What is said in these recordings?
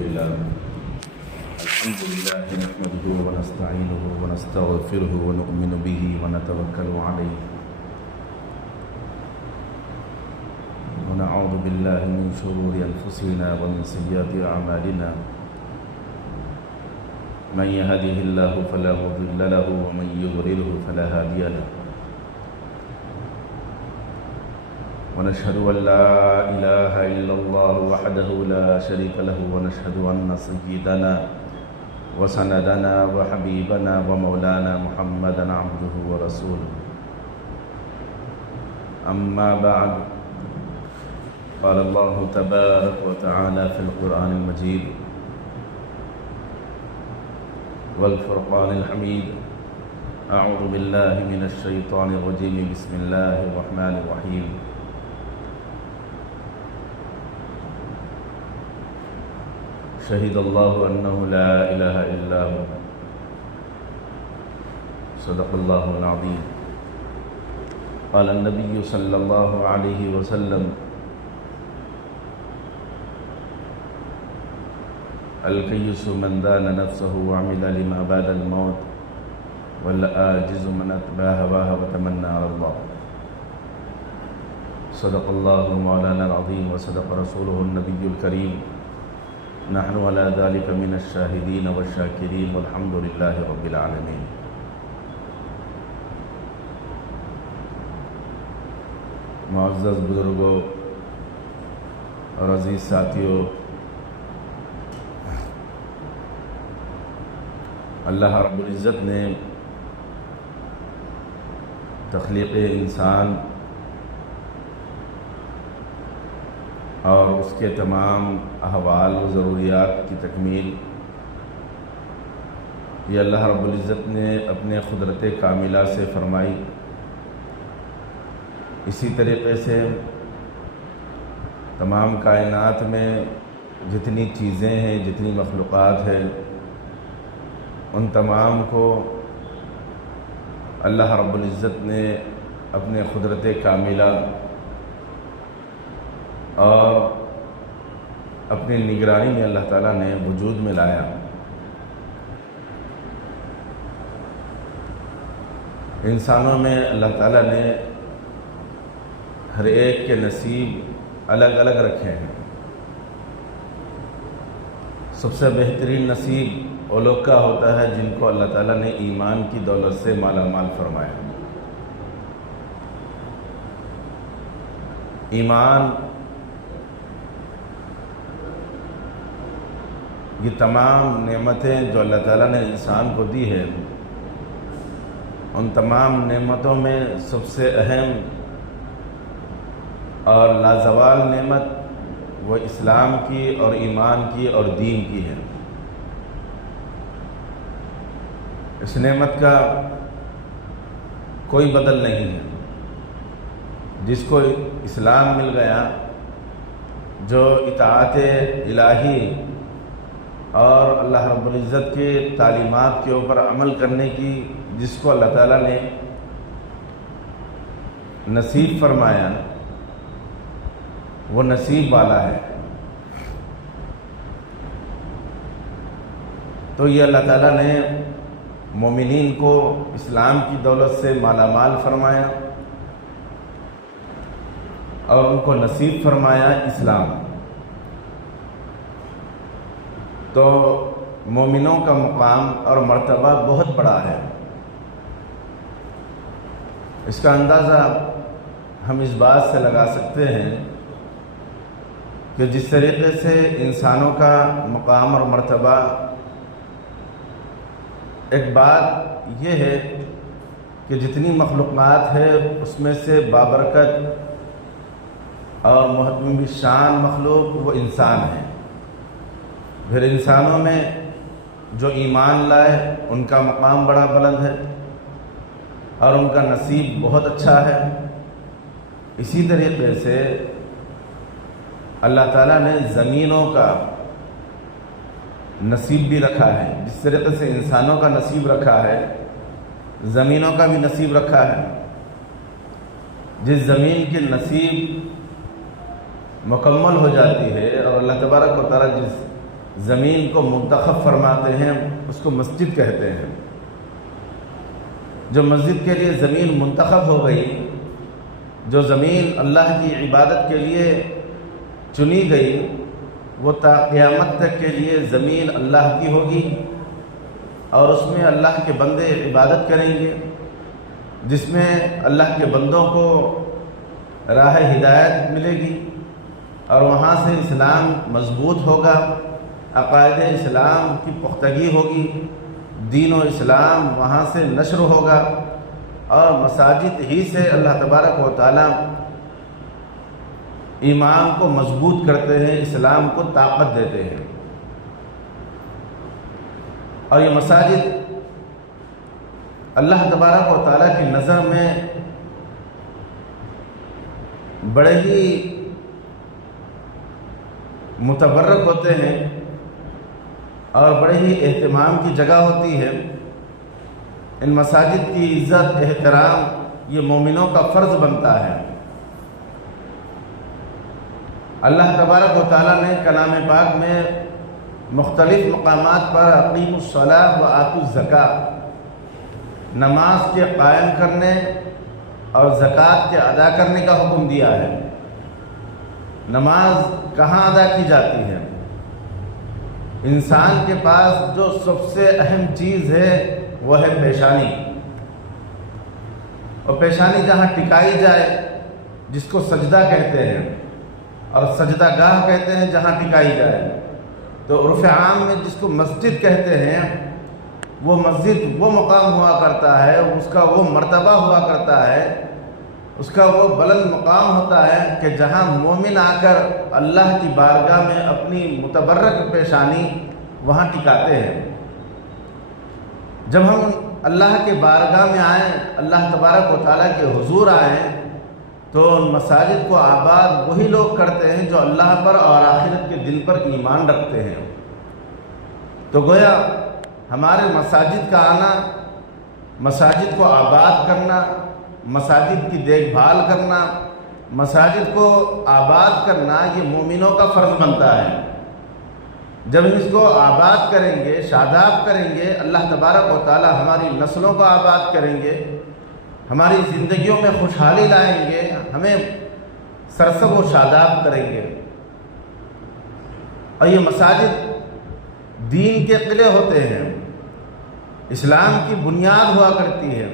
لله الحمد لله نحمده ونستعينه ونستغفره ونؤمن به ونتوكل عليه ونعوذ بالله من شرور أنفسنا ومن سيئات أعمالنا من يهده الله فلا مضل له ومن يضلله فلا هادي له ونشهد أن لا إله إلا الله وحده لا شريك له ونشهد أن سيدنا وسندنا وحبيبنا ومولانا محمدا عبده ورسوله أما بعد قال الله تبارك وتعالى في القرآن المجيد والفرقان الحميد أعوذ بالله من الشيطان الرجيم بسم الله الرحمن الرحيم شهد الله أنه لا إله إلا هو صدق الله العظيم قال النبي صلى الله عليه وسلم الكيس من دان نفسه وعمل لما بعد الموت والعاجز من أتبع هواه وتمنى على الله صدق الله مولانا العظيم وصدق رسوله النبي الكريم نحن على ذلك من الشاهدين والشاكرين والحمد لله رب العالمين معزز بزرگوں اور عزیز ساتھیوں، اللہ رب العزت نے تخلیق انسان اور اس کے تمام احوال و ضروریات کی تکمیل یہ اللہ رب العزت نے اپنے قدرت کاملہ سے فرمائی۔ اسی طریقے سے تمام کائنات میں جتنی چیزیں ہیں، جتنی مخلوقات ہیں، ان تمام کو اللہ رب العزت نے اپنے قدرت کاملہ اور اپنی نگرانی میں اللہ تعالیٰ نے وجود میں لایا۔ انسانوں میں اللہ تعالیٰ نے ہر ایک کے نصیب الگ الگ رکھے ہیں۔ سب سے بہترین نصیب وہ لوگ کا ہوتا ہے جن کو اللہ تعالیٰ نے ایمان کی دولت سے مالا مال فرمایا۔ ایمان یہ تمام نعمتیں جو اللہ تعالیٰ نے انسان کو دی ہے، ان تمام نعمتوں میں سب سے اہم اور لازوال نعمت وہ اسلام کی اور ایمان کی اور دین کی ہے۔ اس نعمت کا کوئی بدل نہیں ہے۔ جس کو اسلام مل گیا، جو اطاعت الہی اور اللہ رب العزت کے تعلیمات کے اوپر عمل کرنے کی جس کو اللہ تعالیٰ نے نصیب فرمایا، وہ نصیب والا ہے۔ تو یہ اللہ تعالیٰ نے مومنین کو اسلام کی دولت سے مالا مال فرمایا اور ان کو نصیب فرمایا اسلام۔ تو مومنوں کا مقام اور مرتبہ بہت بڑا ہے۔ اس کا اندازہ ہم اس بات سے لگا سکتے ہیں کہ جس طریقے سے انسانوں کا مقام اور مرتبہ، ایک بات یہ ہے کہ جتنی مخلوقات ہے اس میں سے بابرکت اور محترم شان مخلوق وہ انسان ہے۔ پھر انسانوں میں جو ایمان لائے ان کا مقام بڑا بلند ہے اور ان کا نصیب بہت اچھا ہے۔ اسی طریقے سے اللہ تعالیٰ نے زمینوں کا نصیب بھی رکھا ہے۔ جس طریقے سے انسانوں کا نصیب رکھا ہے، زمینوں کا بھی نصیب رکھا ہے۔ جس زمین کی نصیب مکمل ہو جاتی ہے اور اللہ تبارک و تعالیٰ جس زمین کو منتخب فرماتے ہیں، اس کو مسجد کہتے ہیں۔ جو مسجد کے لیے زمین منتخب ہو گئی، جو زمین اللہ کی عبادت کے لیے چنی گئی، وہ تا قیامت تک کے لیے زمین اللہ کی ہوگی، اور اس میں اللہ کے بندے عبادت کریں گے، جس میں اللہ کے بندوں کو راہ ہدایت ملے گی، اور وہاں سے اسلام مضبوط ہوگا، عقائد اسلام کی پختگی ہوگی، دین و اسلام وہاں سے نشر ہوگا، اور مساجد ہی سے اللہ تبارک و تعالی ایمان کو مضبوط کرتے ہیں، اسلام کو طاقت دیتے ہیں۔ اور یہ مساجد اللہ تبارک و تعالیٰ کی نظر میں بڑے ہی متبرک ہوتے ہیں اور بڑے ہی اہتمام کی جگہ ہوتی ہے۔ ان مساجد کی عزت احترام یہ مومنوں کا فرض بنتا ہے۔ اللہ تبارک و تعالیٰ نے کلام پاک میں مختلف مقامات پر اقیموا الصلاۃ و آتوا الزکاۃ، نماز کے قائم کرنے اور زکوٰۃ کے ادا کرنے کا حکم دیا ہے۔ نماز کہاں ادا کی جاتی ہے؟ انسان کے پاس جو سب سے اہم چیز ہے وہ ہے پیشانی، اور پیشانی جہاں ٹکائی جائے جس کو سجدہ کہتے ہیں، اور سجدہ گاہ کہتے ہیں جہاں ٹکائی جائے، تو عرف عام میں جس کو مسجد کہتے ہیں، وہ مسجد وہ مقام ہوا کرتا ہے، اس کا وہ مرتبہ ہوا کرتا ہے، اس کا وہ بلند مقام ہوتا ہے کہ جہاں مومن آ کر اللہ کی بارگاہ میں اپنی متبرک پیشانی وہاں ٹکاتے ہیں۔ جب ہم اللہ کے بارگاہ میں آئیں، اللہ تبارک و تعالیٰ کے حضور آئیں، تو ان مساجد کو آباد وہی لوگ کرتے ہیں جو اللہ پر اور آخرت کے دن پر ایمان رکھتے ہیں۔ تو گویا ہمارے مساجد کا آنا، مساجد کو آباد کرنا، مساجد کی دیکھ بھال کرنا، مساجد کو آباد کرنا، یہ مومنوں کا فرض بنتا ہے۔ جب ہم اس کو آباد کریں گے، شاداب کریں گے، اللہ تبارک و تعالی ہماری نسلوں کو آباد کریں گے، ہماری زندگیوں میں خوشحالی لائیں گے، ہمیں سرسب و شاداب کریں گے۔ اور یہ مساجد دین کے قلعے ہوتے ہیں، اسلام کی بنیاد ہوا کرتی ہے۔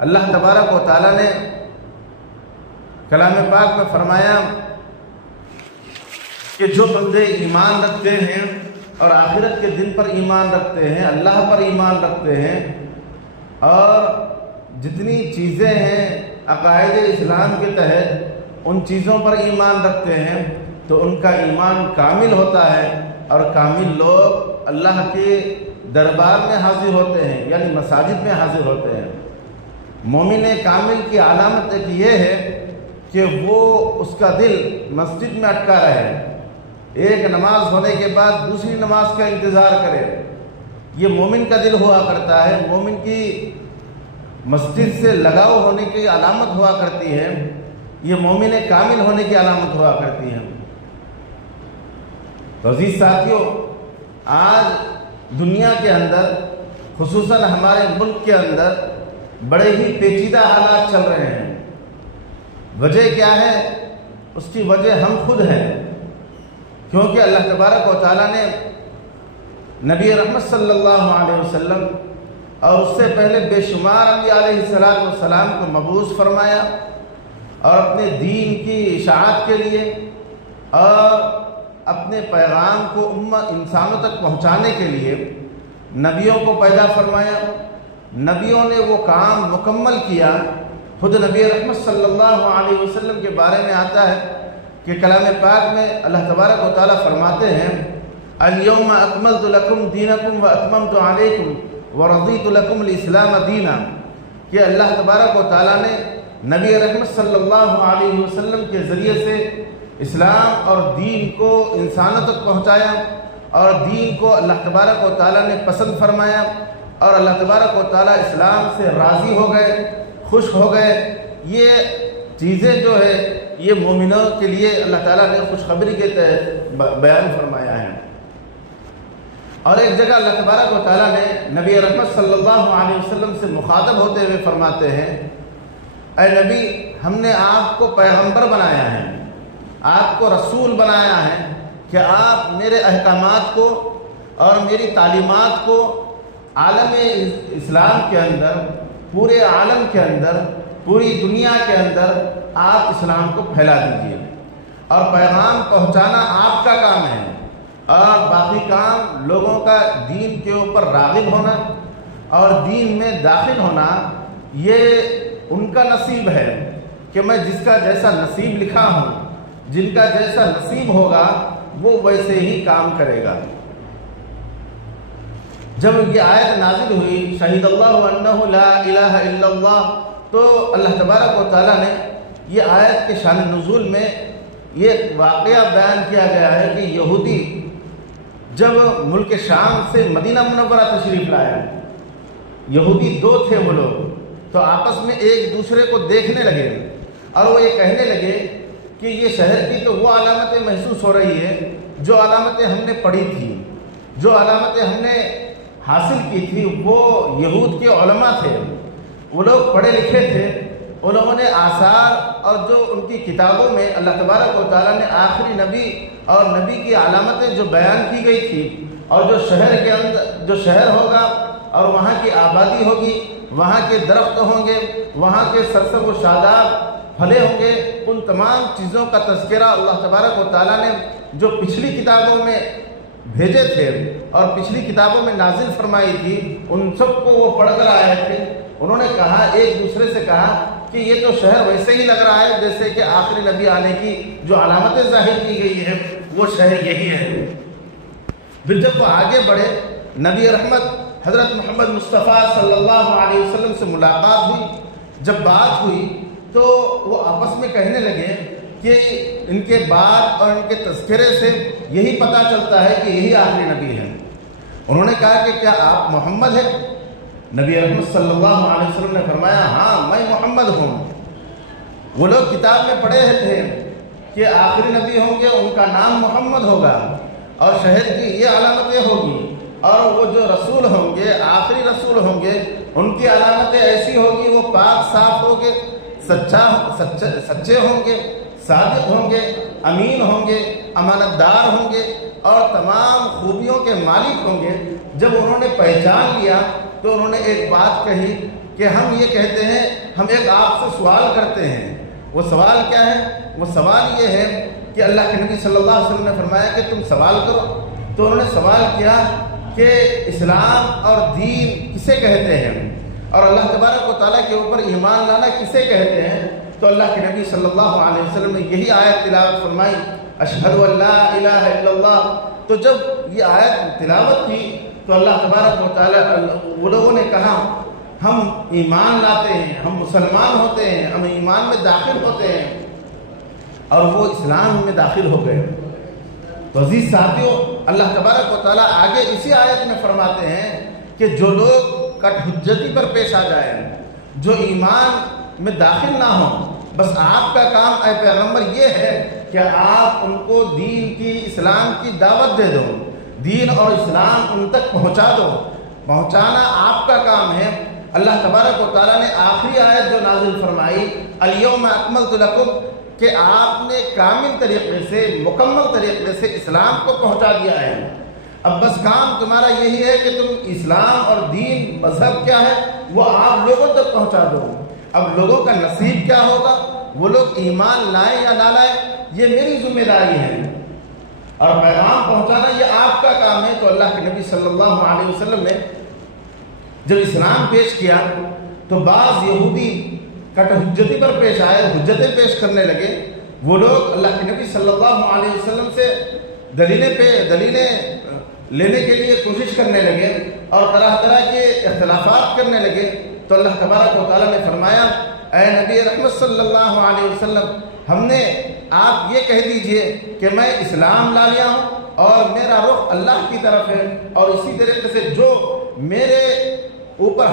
اللہ تبارک و تعالیٰ نے کلام پاک میں فرمایا کہ جو بندے ایمان رکھتے ہیں اور آخرت کے دن پر ایمان رکھتے ہیں، اللہ پر ایمان رکھتے ہیں، اور جتنی چیزیں ہیں عقائد اسلام کے تحت ان چیزوں پر ایمان رکھتے ہیں، تو ان کا ایمان کامل ہوتا ہے، اور کامل لوگ اللہ کے دربار میں حاضر ہوتے ہیں، یعنی مساجد میں حاضر ہوتے ہیں۔ مومن کامل کی علامت ایک یہ ہے کہ وہ اس کا دل مسجد میں اٹکا رہے، ایک نماز ہونے کے بعد دوسری نماز کا انتظار کرے۔ یہ مومن کا دل ہوا کرتا ہے، مومن کی مسجد سے لگاؤ ہونے کی علامت ہوا کرتی ہے، یہ مومن کامل ہونے کی علامت ہوا کرتی ہے۔ تو عزیز ساتھیوں، آج دنیا کے اندر، خصوصاً ہمارے ملک کے اندر بڑے ہی پیچیدہ حالات چل رہے ہیں۔ وجہ کیا ہے؟ اس کی وجہ ہم خود ہیں، کیونکہ اللہ تبارک و تعالیٰ نے نبی رحمت صلی اللہ علیہ وسلم اور اس سے پہلے بے شمار انبیاء علیہ السلام کو مبعوث فرمایا، اور اپنے دین کی اشاعت کے لیے اور اپنے پیغام کو انسانوں تک پہنچانے کے لیے نبیوں کو پیدا فرمایا۔ نبیوں نے وہ کام مکمل کیا۔ خود نبی رحمت صلی اللہ علیہ وسلم کے بارے میں آتا ہے کہ کلام پاک میں اللہ تبارک و تعالیٰ فرماتے ہیں الیوم اکملت لکم دینکم و اتممت علیکم ورضیت لکم الاسلام دینا، کہ اللہ تبارک و تعالیٰ نے نبی رحمت صلی اللہ علیہ وسلم کے ذریعے سے اسلام اور دین کو انسانوں تک پہنچایا، اور دین کو اللہ تبارک و تعالیٰ نے پسند فرمایا، اور اللہ تبارک و تعالیٰ اسلام سے راضی ہو گئے، خوش ہو گئے۔ یہ چیزیں جو ہے یہ مومنوں کے لیے اللہ تعالیٰ نے خوشخبری کے تحت بیان فرمایا ہے۔ اور ایک جگہ اللہ تبارک و تعالیٰ نے نبی رحمت صلی اللہ علیہ وسلم سے مخاطب ہوتے ہوئے فرماتے ہیں، اے نبی، ہم نے آپ کو پیغمبر بنایا ہے، آپ کو رسول بنایا ہے کہ آپ میرے احکامات کو اور میری تعلیمات کو عالم اسلام کے اندر، پورے عالم کے اندر، پوری دنیا کے اندر آپ اسلام کو پھیلا دیجیے، اور پیغام پہنچانا آپ کا کام ہے، اور باقی کام لوگوں کا دین کے اوپر راغب ہونا اور دین میں داخل ہونا یہ ان کا نصیب ہے کہ میں جس کا جیسا نصیب لکھا ہوں، جن کا جیسا نصیب ہوگا وہ ویسے ہی کام کرے گا۔ جب یہ آیت نازل ہوئی شہید اللہ انہ لا الہ الا اللہ، تو اللہ تبارک و تعالیٰ نے یہ آیت کے شان نزول میں یہ واقعہ بیان کیا گیا ہے کہ یہودی جب ملک شام سے مدینہ منورہ تشریف لائے، یہودی دو تھے وہ لوگ، تو آپس میں ایک دوسرے کو دیکھنے لگے اور وہ یہ کہنے لگے کہ یہ شہر کی تو وہ علامتیں محسوس ہو رہی ہے جو علامتیں ہم نے پڑھی تھی، جو علامتیں ہم نے حاصل کی تھی۔ وہ یہود کے علماء تھے، وہ لوگ پڑھے لکھے تھے، ان لوگوں نے آثار اور جو ان کی کتابوں میں اللہ تبارک و تعالیٰ نے آخری نبی اور نبی کی علامتیں جو بیان کی گئی تھی، اور جو شہر کے اندر جو شہر ہوگا اور وہاں کی آبادی ہوگی، وہاں کے درخت ہوں گے، وہاں کے سرسب و شاداب پھلے ہوں گے، ان تمام چیزوں کا تذکرہ اللہ تبارک و تعالیٰ نے جو پچھلی کتابوں میں بھیجے تھے اور پچھلی کتابوں میں نازل فرمائی تھی، ان سب کو وہ پڑھ کر آئے تھے۔ انہوں نے کہا، ایک دوسرے سے کہا کہ یہ تو شہر ویسے ہی لگ رہا ہے جیسے کہ آخری نبی آنے کی جو علامتیں ظاہر کی گئی ہے وہ شہر یہی ہے۔ پھر جب وہ آگے بڑھے، نبی رحمت حضرت محمد مصطفیٰ صلی اللہ علیہ وسلم سے ملاقات ہوئی، جب بات ہوئی تو وہ آپس میں کہنے لگے کہ ان کے بات اور ان کے تذکرے سے یہی پتہ چلتا ہے کہ یہی آخری نبی ہے۔ انہوں نے کہا کہ کیا آپ محمد ہیں؟ نبی رحمت صلی اللہ علیہ وسلم نے فرمایا، ہاں میں محمد ہوں۔ وہ لوگ کتاب میں پڑھے تھے کہ آخری نبی ہوں گے، ان کا نام محمد ہوگا اور شہر کی یہ علامتیں ہوگی، اور وہ جو رسول ہوں گے، آخری رسول ہوں گے، ان کی علامتیں ایسی ہوگی، وہ پاک صاف ہوں گے، سچے ہوں گے، صادق ہوں گے، امین ہوں گے، امانت دار ہوں گے، اور تمام خوبیوں کے مالک ہوں گے۔ جب انہوں نے پہچان لیا تو انہوں نے ایک بات کہی کہ ہم یہ کہتے ہیں، ہم ایک آپ سے سوال کرتے ہیں۔ وہ سوال کیا ہے؟ وہ سوال یہ ہے کہ اللہ کے نبی صلی اللہ علیہ وسلم نے فرمایا کہ تم سوال کرو۔ تو انہوں نے سوال کیا کہ اسلام اور دین کسے کہتے ہیں، اور اللہ تبارک و تعالیٰ کے اوپر ایمان لانا کسے کہتے ہیں؟ تو اللہ کے نبی صلی اللہ علیہ وسلم نے یہی آیت تلاوت فرمائی، اشہد ان لا الہ الا اللہ۔ تو جب یہ آیت تلاوت کی تو اللہ تبارک و تعالیٰ، وہ لوگوں نے کہا ہم ایمان لاتے ہیں، ہم مسلمان ہوتے ہیں، ہم ایمان میں داخل ہوتے ہیں، اور وہ اسلام میں داخل ہو گئے۔ تو عزیز ساتھیوں، اللہ تبارک و تعالیٰ آگے اسی آیت میں فرماتے ہیں کہ جو لوگ کٹ حجتی پر پیش آ جائیں، جو ایمان میں داخل نہ ہوں، بس آپ کا کام اے پیغمبر یہ ہے کہ آپ ان کو دین کی، اسلام کی دعوت دے دو، دین اور اسلام ان تک پہنچا دو، پہنچانا آپ کا کام ہے۔ اللہ تبارک و تعالیٰ نے آخری آیت جو نازل فرمائی، الیوم اکملت لکم، کہ آپ نے کامل طریقے سے، مکمل طریقے سے اسلام کو پہنچا دیا ہے۔ اب بس کام تمہارا یہی ہے کہ تم اسلام اور دین، مذہب کیا ہے وہ آپ لوگوں تک پہنچا دو۔ اب لوگوں کا نصیب کیا ہوگا، وہ لوگ ایمان لائیں یا نہ لائیں، یہ میری ذمہ داری ہے، اور پیغام پہنچانا یہ آپ کا کام ہے۔ تو اللہ کے نبی صلی اللہ علیہ وسلم نے جب اسلام پیش کیا تو بعض یہودی کٹ حجتی پر پیش آئے، حجتیں پیش کرنے لگے۔ وہ لوگ اللہ کے نبی صلی اللہ علیہ وسلم سے دلیلیں لینے کے لیے کوشش کرنے لگے اور طرح طرح کے اختلافات کرنے لگے۔ تو اللہ تبارک و تعالیٰ نے فرمایا، اے نبی رحمت صلی اللہ علیہ وسلم، ہم نے آپ یہ کہہ دیجئے کہ میں اسلام لا لیا ہوں اور میرا رخ اللہ کی طرف ہے، اور اسی طریقے سے جو میرے اوپر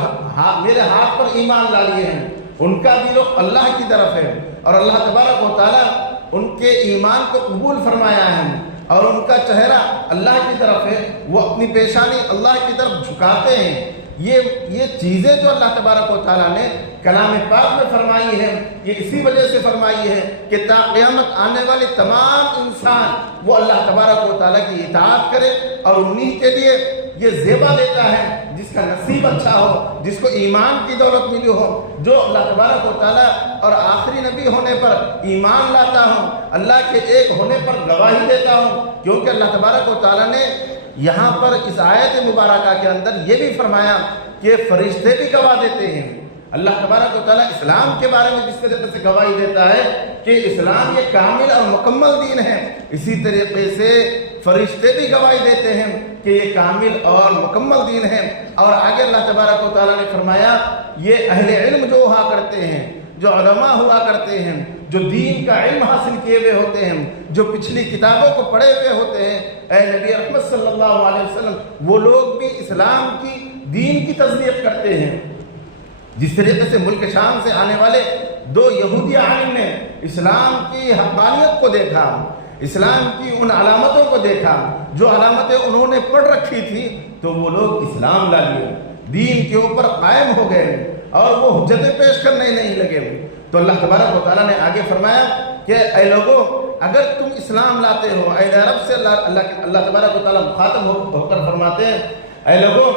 میرے ہاتھ پر ایمان لا لیے ہیں ان کا بھی رخ اللہ کی طرف ہے، اور اللہ تبارک و تعالیٰ ان کے ایمان کو قبول فرمایا ہے، اور ان کا چہرہ اللہ کی طرف ہے، وہ اپنی پیشانی اللہ کی طرف جھکاتے ہیں، یہ چیزیں جو اللہ تبارک و تعالیٰ نے کلام پاک میں فرمائی ہے، یہ اسی وجہ سے فرمائی ہے کہ تا قیامت آنے والے تمام انسان وہ اللہ تبارک و تعالیٰ کی اطاعت کرے، اور انہی کے لیے یہ زیبا دیتا ہے جس کا نصیب اچھا ہو، جس کو ایمان کی دولت ملی ہو، جو اللہ تبارک و تعالیٰ اور آخری نبی ہونے پر ایمان لاتا ہوں، اللہ کے ایک ہونے پر گواہی دیتا ہوں، کیونکہ اللہ تبارک و تعالیٰ نے یہاں پر اس آیت مبارکہ کے اندر یہ بھی فرمایا کہ فرشتے بھی گواہ دیتے ہیں۔ اللہ تبارک و تعالیٰ اسلام کے بارے میں جس طریقے سے گواہی دیتا ہے کہ اسلام یہ کامل اور مکمل دین ہے، اسی طریقے سے فرشتے بھی گواہی دیتے ہیں کہ یہ کامل اور مکمل دین ہے۔ اور آگے اللہ تبارک و تعالیٰ نے فرمایا یہ اہل علم جو ہوا کرتے ہیں، جو علماء ہوا کرتے ہیں، جو دین کا علم حاصل کیے ہوئے ہوتے ہیں، جو پچھلی کتابوں کو پڑھے ہوئے ہوتے ہیں، اے نبی رحمت صلی اللہ علیہ وسلم، وہ لوگ بھی اسلام کی دین کی تصدیق کرتے ہیں۔ جس طریقے سے ملک شام سے آنے والے دو یہودی عالم نے اسلام کی حقانیت کو دیکھا، اسلام کی ان علامتوں کو دیکھا جو علامتیں انہوں نے پڑھ رکھی تھی، تو وہ لوگ اسلام لا لیے، دین کے اوپر قائم ہو گئے اور وہ حجتیں پیش کرنے نہیں لگے۔ تو اللہ تبارک و تعالیٰ نے آگے فرمایا کہ اے لوگوں، اگر تم اسلام لاتے ہو، اے عرب سے اللہ تبارک و تعالیٰ مخاطب ہو کر فرماتے ہیں، اے لوگوں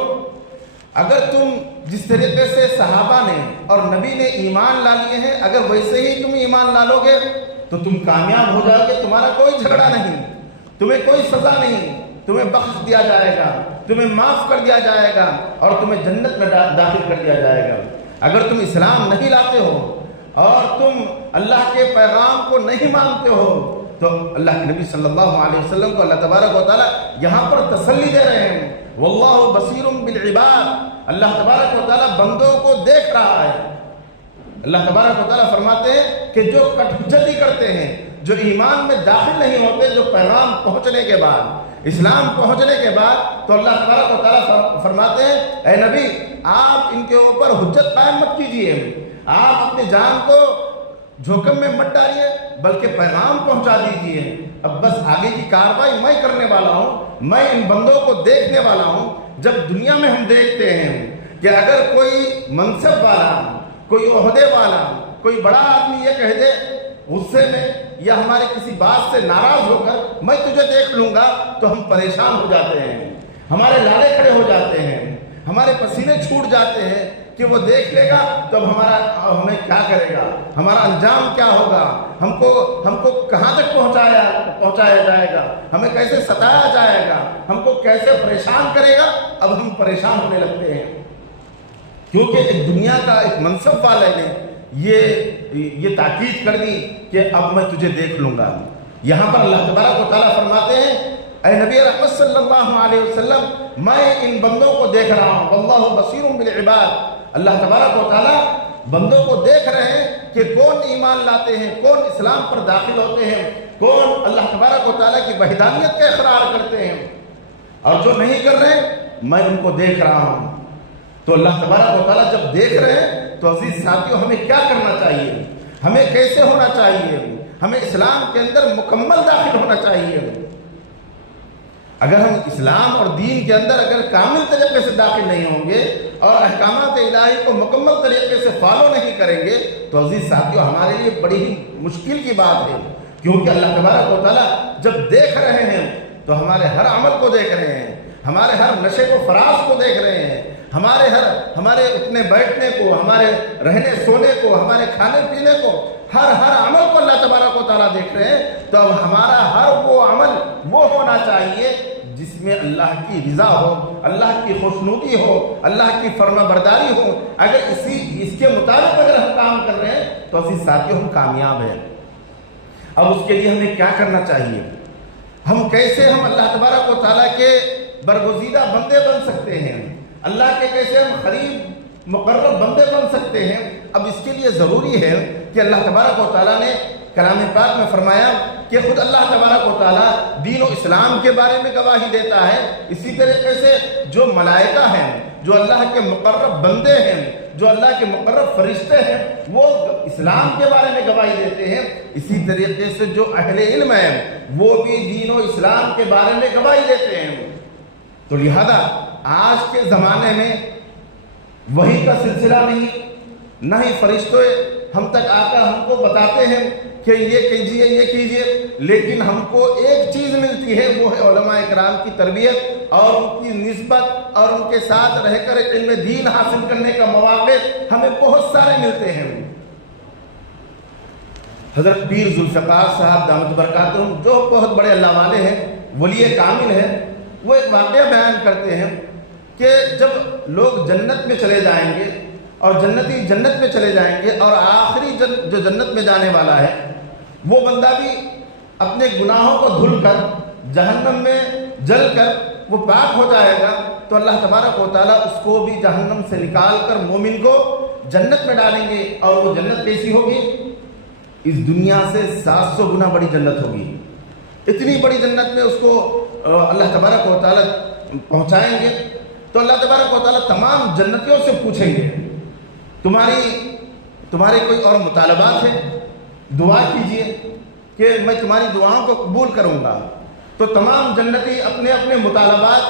اگر تم جس طریقے سے صحابہ نے اور نبی نے ایمان لا لیے ہیں، اگر ویسے ہی تم ایمان لا لو گے تو تم کامیاب ہو جاؤ گے، تمہارا کوئی جھگڑا نہیں، تمہیں کوئی سزا نہیں، تمہیں بخش دیا جائے گا، تمہیں معاف کر دیا جائے گا اور تمہیں جنت میں داخل کر دیا جائے گا۔ اگر تم اسلام نہیں لاتے ہو اور تم اللہ کے پیغام کو نہیں مانتے ہو تو اللہ کے نبی صلی اللہ علیہ وسلم کو اللہ تبارک و تعالیٰ یہاں پر تسلی دے رہے ہیں، واللہ بصیر بالعباد، اللہ تبارک و تعالیٰ بندوں کو دیکھ رہا ہے۔ اللہ تبارک و تعالیٰ فرماتے ہیں کہ جو کٹ حجتی کرتے ہیں، جو ایمان میں داخل نہیں ہوتے، جو پیغام پہنچنے کے بعد، اسلام پہنچنے کے بعد، تو اللہ تبارک و تعالیٰ فرماتے ہیں اے نبی آپ ان کے اوپر حجت قائم مت کیجئے، آپ اپنی جان کو جھوکم میں مت ڈالیے بلکہ پیغام پہنچا دیجئے۔ اب بس آگے کی کارروائی میں کرنے والا ہوں، میں ان بندوں کو دیکھنے والا ہوں۔ جب دنیا میں ہم دیکھتے ہیں کہ اگر کوئی منصب والا، کوئی عہدے والا، کوئی بڑا آدمی یہ کہہ دے غصے میں یا ہمارے کسی بات سے ناراض ہو کر میں تجھے دیکھ لوں گا، تو ہم پریشان ہو جاتے ہیں، ہمارے لالے کھڑے ہو جاتے ہیں، ہمارے پسینے چھوٹ جاتے ہیں کہ وہ دیکھ لے گا تو اب ہمیں کیا کرے گا، ہمارا انجام کیا ہوگا، ہم کو کہاں تک پہنچایا جائے گا، ہمیں کیسے ستایا جائے گا، ہم کو کیسے پریشان کرے گا۔ اب ہم پریشان ہونے لگتے ہیں کیونکہ ایک دنیا کا ایک منصب والے نے یہ تاکید کر دی کہ اب میں تجھے دیکھ لوں گا۔ یہاں پر اللہ تبارک و تعالیٰ فرماتے ہیں اے نبی رحمت صلی اللہ علیہ وسلم میں ان بندوں کو دیکھ رہا ہوں، واللہ بصیر بالعباد، اللہ تبارک و تعالیٰ بندوں کو دیکھ رہے ہیں کہ کون ایمان لاتے ہیں، کون اسلام پر داخل ہوتے ہیں، کون اللہ تبارک و تعالیٰ کی وحدانیت کا اقرار کرتے ہیں، اور جو نہیں کر رہے میں ان کو دیکھ رہا ہوں۔ تو اللہ تبارک و تعالیٰ جب دیکھ رہے ہیں تو عزیز ساتھیوں ہمیں کیا کرنا چاہیے، ہمیں کیسے ہونا چاہیے، ہمیں اسلام کے اندر مکمل داخل ہونا چاہیے۔ اگر ہم اسلام اور دین کے اندر اگر کامل طریقے سے داخل نہیں ہوں گے اور احکامات الہی کو مکمل طریقے سے فالو نہیں کریں گے تو عزیز ساتھیوں ہمارے لیے بڑی ہی مشکل کی بات ہے، کیونکہ اللہ تبارک و تعالیٰ جب دیکھ رہے ہیں تو ہمارے ہر عمل کو دیکھ رہے ہیں، ہمارے ہر نشے و فراز کو دیکھ رہے ہیں، ہمارے اٹھنے بیٹھنے کو، ہمارے رہنے سونے کو، ہمارے کھانے پینے کو، ہر عمل کو اللہ تبارک و تعالیٰ دیکھ رہے ہیں۔ تو اب ہمارا ہر وہ عمل وہ ہونا چاہیے جس میں اللہ کی رضا ہو، اللہ کی خوشنودی ہو، اللہ کی فرما برداری ہو۔ اگر اس کے مطابق اگر ہم کام کر رہے ہیں تو اسی ساتھیوں ہم کامیاب ہیں۔ اب اس کے لیے ہمیں کیا کرنا چاہیے، ہم کیسے اللہ تبارک و تعالیٰ کے برگزیدہ بندے بن سکتے ہیں، اللہ کے کیسے ہم قریب مقرب بندے بن سکتے ہیں۔ اب اس کے لیے ضروری ہے کہ اللہ تبارک و تعالیٰ نے کلام پاک میں فرمایا کہ خود اللہ تبارک و تعالیٰ دین و اسلام کے بارے میں گواہی دیتا ہے، اسی طریقے سے جو ملائکہ ہیں، جو اللہ کے مقرب بندے ہیں، جو اللہ کے مقرب فرشتے ہیں وہ اسلام کے بارے میں گواہی دیتے ہیں، اسی طریقے سے جو اہل علم ہیں وہ بھی دین و اسلام کے بارے میں گواہی دیتے ہیں۔ تو لہذا آج کے زمانے میں وحی کا سلسلہ نہیں، نہ ہی فرشتے ہم تک آ کر ہم کو بتاتے ہیں کہ یہ کیجئے یہ کیجئے، لیکن ہم کو ایک چیز ملتی ہے، وہ ہے علماء اکرام کی تربیت اور ان کی نسبت، اور ان کے ساتھ رہ کر علم دین حاصل کرنے کا مواقع ہمیں بہت سارے ملتے ہیں۔ حضرت پیر ذوالفقار صاحب دامت برکاتہم جو بہت بڑے اللہ والے ہیں، ولی کامل ہیں، وہ ایک واقعہ بیان کرتے ہیں کہ جب لوگ جنت میں چلے جائیں گے اور جنتی جنت میں چلے جائیں گے اور آخری جو جنت میں جانے والا ہے وہ بندہ بھی اپنے گناہوں کو دھل کر جہنم میں جل کر وہ پاک ہو جائے گا، تو اللہ تبارک و تعالیٰ اس کو بھی جہنم سے نکال کر مومن کو جنت میں ڈالیں گے، اور وہ جنت کیسی ہوگی؟ اس دنیا سے 700 گنا بڑی جنت ہوگی۔ اتنی بڑی جنت میں اس کو اللہ تبارک و تعالیٰ پہنچائیں گے، تو اللہ تبارک و تعالیٰ تمام جنتیوں سے پوچھیں گے تمہارے کوئی اور مطالبات ہیں؟ دعا کیجئے کہ میں تمہاری دعاؤں کو قبول کروں گا۔ تو تمام جنتی اپنے اپنے مطالبات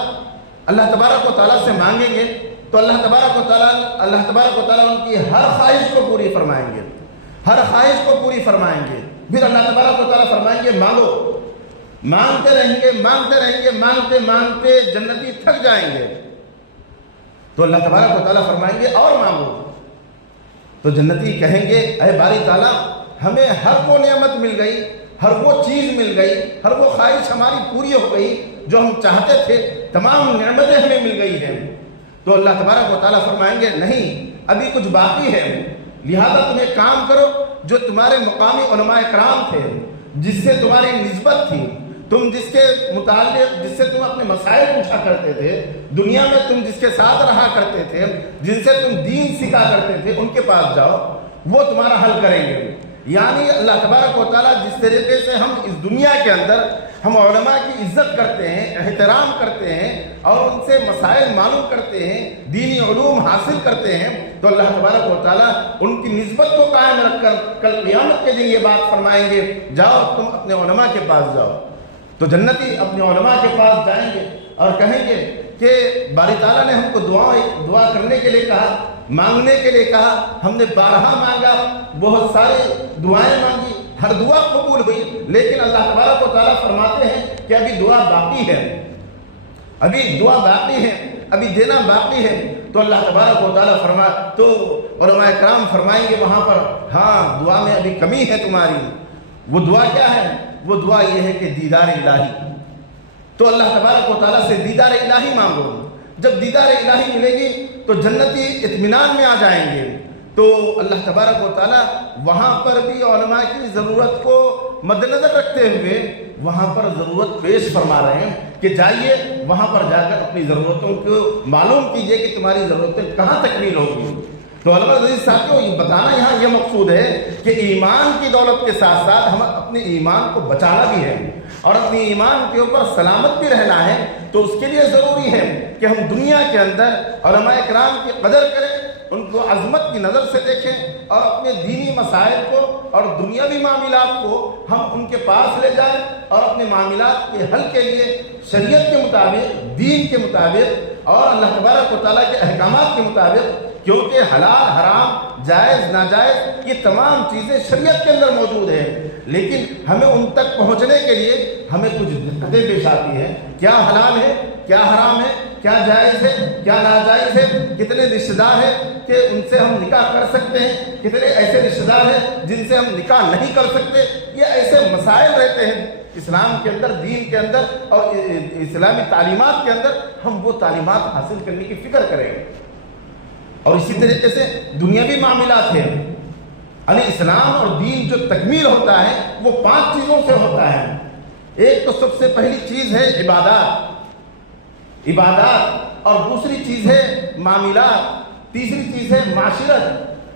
اللہ تبارک و تعالیٰ سے مانگیں گے، تو اللہ تبارک و تعالیٰ ان کی ہر خواہش کو پوری فرمائیں گے، ہر خواہش کو پوری فرمائیں گے۔ پھر اللہ تبارک و تعالیٰ فرمائیں گے مانگو، مانگتے رہیں گے، مانگتے مانگتے جنتی تھک جائیں گے، تو اللہ تبارک و تعالیٰ فرمائیں گے اور مانگو۔ تو جنتی کہیں گے اے باری تعالیٰ ہمیں ہر وہ نعمت مل گئی، ہر وہ چیز مل گئی، ہر وہ خواہش ہماری پوری ہو گئی جو ہم چاہتے تھے، تمام نعمتیں ہمیں مل گئی ہیں۔ تو اللہ تبارک و تعالیٰ فرمائیں گے نہیں، ابھی کچھ باقی ہے، لہذا تم ایک کام کرو، جو تمہارے مقامی علماء کرام تھے، جس سے تمہاری نسبت تھی، تم جس کے متعلق جس سے تم اپنے مسائل پوچھا کرتے تھے، دنیا میں تم جس کے ساتھ رہا کرتے تھے، جن سے تم دین سیکھا کرتے تھے، ان کے پاس جاؤ، وہ تمہارا حل کریں گے۔ یعنی اللہ تبارک و تعالیٰ جس طریقے سے ہم اس دنیا کے اندر ہم علماء کی عزت کرتے ہیں، احترام کرتے ہیں اور ان سے مسائل معلوم کرتے ہیں، دینی علوم حاصل کرتے ہیں، تو اللہ تبارک و تعالیٰ ان کی نسبت کو قائم رکھ کر کل قیامت کے دن یہ بات فرمائیں گے جاؤ تم اپنے علماء کے پاس جاؤ۔ تو جنتی اپنے علماء کے پاس جائیں گے اور کہیں گے کہ باری تعالیٰ نے ہم کو دعا کرنے کے لیے کہا، مانگنے کے لیے کہا، ہم نے بارہا مانگا، بہت ساری دعائیں مانگی، ہر دعا قبول ہوئی، لیکن اللہ تبارک و تعالیٰ فرماتے ہیں کہ ابھی دعا باقی ہے، ابھی دعا باقی ہے، ابھی دینا باقی ہے۔ تو اللہ تبارک و تعالیٰ تو علماء کرام فرمائیں گے وہاں پر ہاں دعا میں ابھی کمی ہے تمہاری۔ وہ دعا کیا ہے؟ وہ دعا یہ ہے کہ دیدار الہی۔ تو اللہ تبارک و تعالیٰ سے دیدار الہی مانگو، جب دیدار الہی ملے گی تو جنتی اطمینان میں آ جائیں گے۔ تو اللہ تبارک و تعالیٰ وہاں پر بھی علماء کی ضرورت کو مد نظر رکھتے ہوئے وہاں پر ضرورت پیش فرما رہے ہیں کہ جائیے وہاں پر جا کر اپنی ضرورتوں کو معلوم کیجئے کہ تمہاری ضرورتیں کہاں تکمیل ہوگی۔ تو علماء عزیز ساتھیوں یہ بتانا یہاں یہ مقصود ہے کہ ایمان کی دولت کے ساتھ ساتھ ہم اپنے ایمان کو بچانا بھی ہے اور اپنی ایمان کے اوپر سلامت بھی رہنا ہے۔ تو اس کے لیے ضروری ہے کہ ہم دنیا کے اندر علماء کرام کی قدر کریں، ان کو عظمت کی نظر سے دیکھیں اور اپنے دینی مسائل کو اور دنیاوی معاملات کو ہم ان کے پاس لے جائیں اور اپنے معاملات کے حل کے لیے شریعت کے مطابق، دین کے مطابق اور اللہ تبارک و تعالیٰ کے احکامات کے مطابق، کیونکہ حلال حرام جائز ناجائز یہ تمام چیزیں شریعت کے اندر موجود ہیں، لیکن ہمیں ان تک پہنچنے کے لیے ہمیں کچھ دقتیں پیش آتی ہیں۔ کیا حلال ہے، کیا حرام ہے، کیا جائز ہے، کیا ناجائز ہے، کتنے رشتہ دار ہیں کہ ان سے ہم نکاح کر سکتے ہیں، کتنے ایسے رشتہ دار ہیں جن سے ہم نکاح نہیں کر سکتے، یہ ایسے مسائل رہتے ہیں اسلام کے اندر، دین کے اندر اور اسلامی تعلیمات کے اندر۔ ہم وہ تعلیمات حاصل کرنے کی فکر کریں گے۔ اور اسی طریقے سے دنیاوی معاملات ہیں، یعنی اسلام اور دین جو تکمیل ہوتا ہے وہ 5 چیزوں سے ہوتا ہے۔ ایک تو سب سے پہلی چیز ہے عبادات، اور دوسری چیز ہے معاملات، تیسری چیز ہے معاشرت،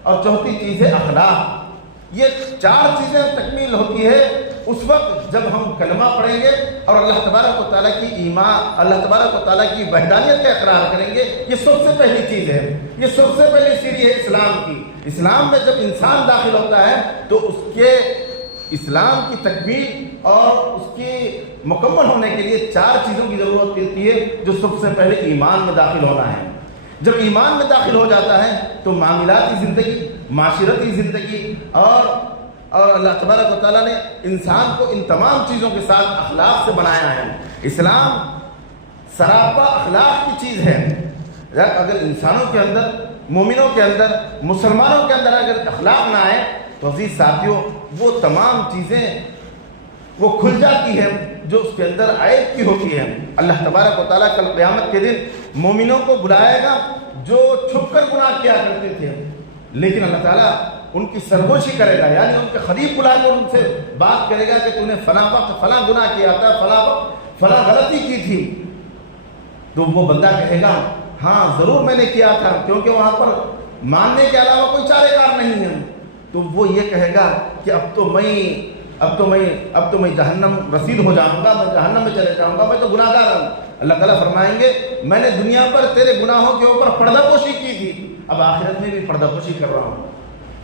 اور چوتھی چیز ہے اخلاق۔ یہ 4 چیزیں تکمیل ہوتی ہے اس وقت جب ہم کلمہ پڑھیں گے اور اللہ تبارک و تعالیٰ کی ایمان، اللہ تبارک و تعالیٰ کی وحدانیت کا اقرار کریں گے، یہ سب سے پہلی چیز ہے، یہ سب سے پہلی سیڑھی ہے اسلام کی۔ اسلام میں جب انسان داخل ہوتا ہے تو اس کے اسلام کی تکمیل اور اس کی مکمل ہونے کے لیے 4 چیزوں کی ضرورت ہوتی ہے، جو سب سے پہلے ایمان میں داخل ہونا ہے۔ جب ایمان میں داخل ہو جاتا ہے تو معاملاتی زندگی، معاشرتی زندگی اور اللہ تبارک و تعالیٰ نے انسان کو ان تمام چیزوں کے ساتھ اخلاق سے بنایا ہے۔ اسلام سراپا اخلاق کی چیز ہے۔ اگر انسانوں کے اندر، مومنوں کے اندر، مسلمانوں کے اندر اگر اخلاق نہ آئے تو عزیز ساتھیوں وہ تمام چیزیں وہ کھل جاتی ہیں جو اس کے اندر عیب کی ہوتی ہیں۔ اللہ تبارک و تعالیٰ کل قیامت کے دن مومنوں کو بلائے گا جو چھپ کر گناہ کیا کرتے تھے، لیکن اللہ تعالیٰ ان کی سرگوشی کرے گا، یعنی ان کے قریب بلا کر ان سے بات کرے گا کہ تم نے فلاں وقت فلاں گناہ کیا تھا، فلاں وقت فلاں غلطی کی تھی، تو وہ بندہ کہے گا ہاں ضرور میں نے کیا تھا، کیونکہ وہاں پر ماننے کے علاوہ کوئی چارے کار نہیں ہے۔ تو وہ یہ کہے گا کہ اب تو میں جہنم رسید ہو جاؤں گا، میں جہنم میں چلے جاؤں گا، میں تو گناہ گار ہوں۔ اللہ تعالیٰ فرمائیں گے میں نے دنیا پر تیرے گناہوں کے اوپر پردہ پوشی کی تھی، اب آخرت میں بھی پردہ پوشی کر رہا ہوں۔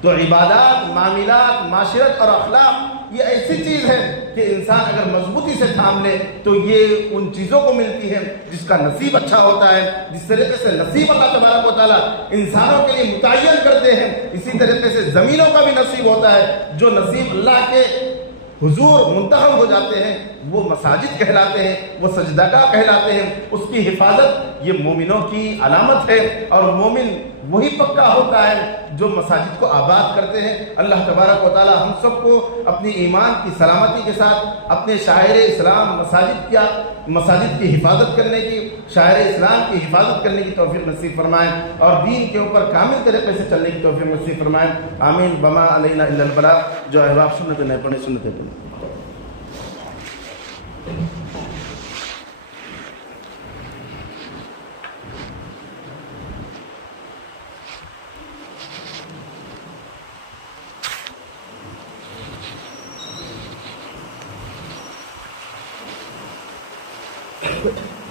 تو عبادات، معاملات، معاشرت اور اخلاق یہ ایسی چیز ہے کہ انسان اگر مضبوطی سے تھام لے تو یہ ان چیزوں کو ملتی ہے جس کا نصیب اچھا ہوتا ہے۔ جس طریقے سے نصیب اللہ تبارک و تعالیٰ انسانوں کے لیے متعین کرتے ہیں، اسی طریقے سے زمینوں کا بھی نصیب ہوتا ہے۔ جو نصیب اللہ کے حضور منتخب ہو جاتے ہیں وہ مساجد کہلاتے ہیں، وہ سجدگاہ کہلاتے ہیں۔ اس کی حفاظت یہ مومنوں کی علامت ہے، اور مومن وہی پکا ہوتا ہے جو مساجد کو آباد کرتے ہیں۔ اللہ تبارک و تعالی ہم سب کو اپنی ایمان کی سلامتی کے ساتھ اپنے شاعر اسلام مساجد کی حفاظت کرنے کی، شاعر اسلام کی حفاظت کرنے کی توفیق نصیب فرمائیں، اور دین کے اوپر کامل طریقے سے چلنے کی توفیق نصیب فرمائیں۔ آمین۔ بما علینا الا البلاغ۔ جو احباب سنتیں نہیں پڑھیں سنتیں پڑھیں۔ Good.